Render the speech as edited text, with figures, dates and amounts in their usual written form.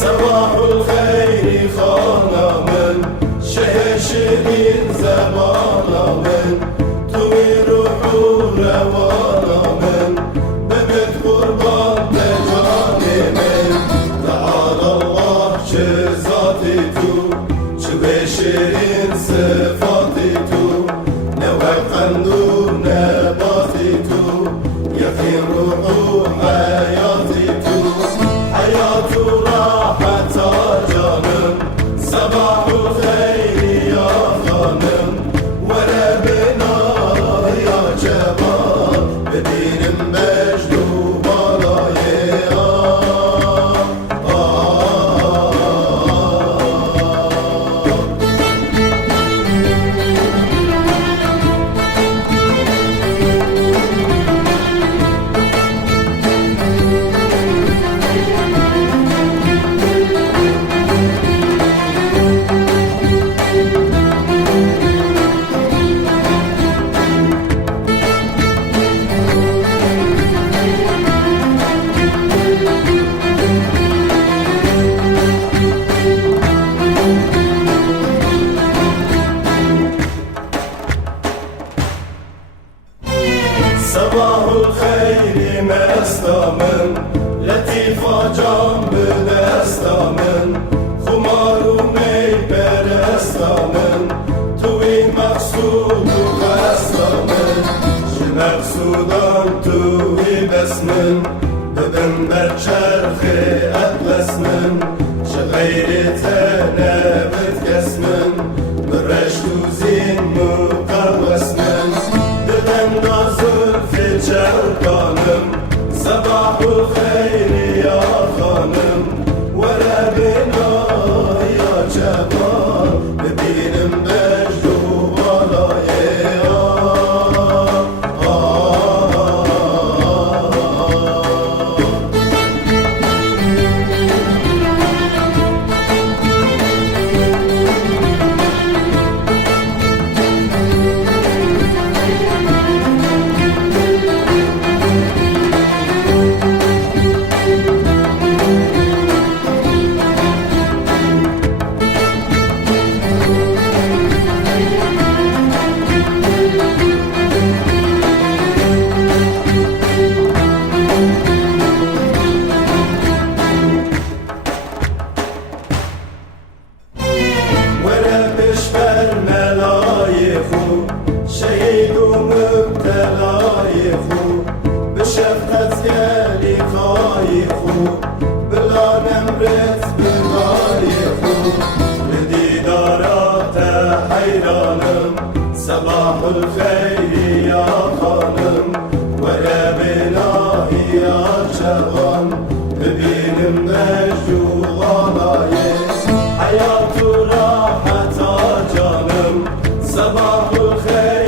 Sabahul kheyri hanımın, şeh şirin zamanımın, tuvi ruhu revanımın, bebet kurban de canimin. Teala Allah çe zati tu, çe beşirin sıfatı tu, ne vekkandu ne bati tu, yakin ruhu hayatı tu, hayatı rahata canım. Sabahul kheyri ya hanım, vere bina ya cemal, bedinim mecdu balayı Sabahul kheyri mestamın, letifa can bidestamın, Xumaru mey berestamın, tuvi maksudu bestamın, ji maksudan tuvi besmin, bibin berçerxi etlesmin, ji gayri tenebit kesmin, bireştu zin mukavvesmin, dilim da zülfü çerkanım. Sabahul kheyri ya hanım, vere bina ya cemal, bebinim mecdu balayı شهید و مبتلای خو به شفقت گلی خواهی خو بلا نمرت بغای خو به دیدارات حیرانم صباح الخیر یا خانم و ربناهی یا جوان ببینم مجد و غالای حیات و راحت جانم صباح الخیر